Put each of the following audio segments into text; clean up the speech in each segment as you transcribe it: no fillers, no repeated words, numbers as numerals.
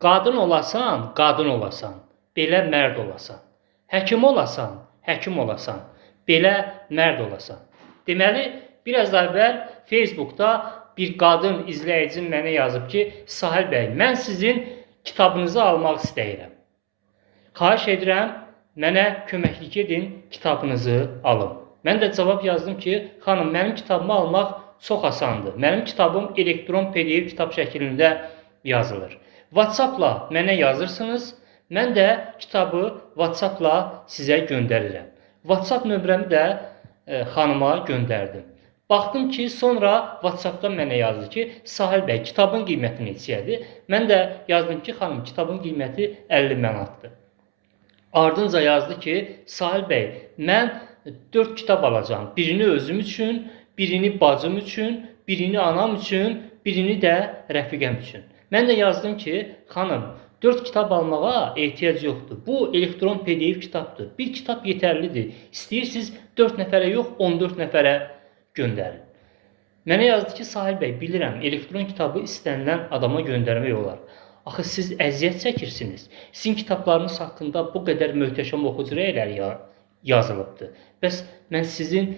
Qadın olasan, qadın olasan, belə mərd olasan. Həkim olasan, həkim olasan, belə mərd olasan. Deməli, biraz əvvəl Facebookda bir qadın izləyicim mənə yazıb ki, Sahil bəy, mən sizin kitabınızı almaq istəyirəm. Xahiş edirəm, mənə köməklik edin, kitabınızı alım. Mən də cavab yazdım ki, xanım, mənim kitabımı almaq çox asandır. Mənim kitabım elektron PDF kitab şəklində yazılır. WhatsApp-la mənə yazırsınız, mən də kitabı WhatsApp-la sizə göndərirəm. WhatsApp nömrəmi də xanıma göndərdim. Baxdım ki, sonra WhatsApp-da mənə yazdı ki, Sahil bəy, kitabın qiyməti neçədir? Mən də yazdım ki, xanım, kitabın qiyməti 50 manatdır. Ardınca yazdı ki, Sahil bəy, mən 4 kitab alacağım. Birini özüm üçün, birini bacım üçün, birini anam üçün, birini də rəfiqəm üçün. Mən də yazdım ki, xanım, 4 kitab almağa ehtiyac yoxdur. Bu elektron PDF kitabdır. Bir kitab yetərlidir. İstəyirsiniz 4 nəfərə yox, 14 nəfərə göndərin. Mənə yazdı ki, Sahil bəy, bilirəm, elektron kitabı istənilən adama göndərmək olar. Axı siz əziyyət çəkirsiniz. Sizin kitablarınız haqqında bu qədər möhtəşəm oxucu rəyləri yazılıbdır. Bəs mən sizin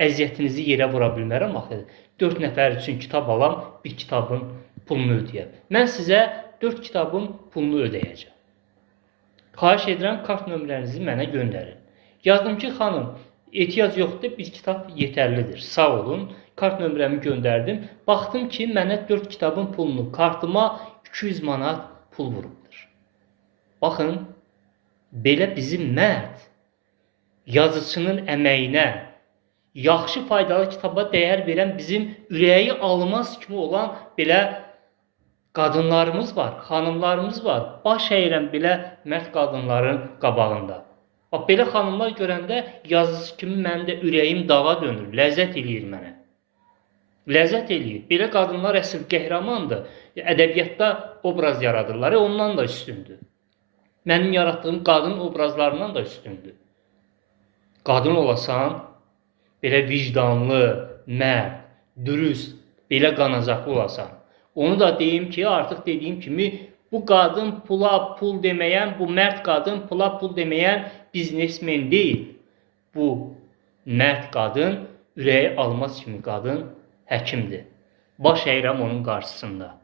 əziyyətinizi yerə vura bilmərəm axı. 4 nəfər üçün kitab alam, bir kitabın pulunu ödəyəm. Mən sizə 4 kitabın pulunu ödəyəcəm. Xahiş edirəm, kart nömrənizi mənə göndərin. Yazdım ki, xanım, ehtiyac yoxdur, bir kitab yetərlidir. Sağ olun, kart nömrəmi göndərdim. Baxdım ki, mənə 4 kitabın pulunu, kartıma 200 manat pul vurubdur. Baxın, belə bizim mərd, yazıcının əməyinə, yaxşı faydalı kitaba dəyər verən bizim ürəyi almaz kimi olan belə qadınlarımız var, xanımlarımız var. Baş əyirəm belə mərd qadınların qabağında. Bax, belə xanımlar görəndə yazıcı kimi mənim də ürəyim dağa dönür, ləzzət eləyir mənə. Ləzzət eləyir. Belə qadınlar əsl qəhrəmandır. Ədəbiyyatda obraz yaradırlar, ondan da üstündür. Mənim yaratdığım qadın obrazlarından da üstündür. Qadın olasan, belə vicdanlı, mərd, dürüst, belə qanacaqlı olasan. Onu da deyim ki, artıq dediyim kimi, bu qadın pula pul deməyən, bu mərd qadın pula pul deməyən biznesmen deyil. Bu mərd qadın, ürəyi almaz kimi qadın həkimdir. Baş əyirəm onun qarşısında.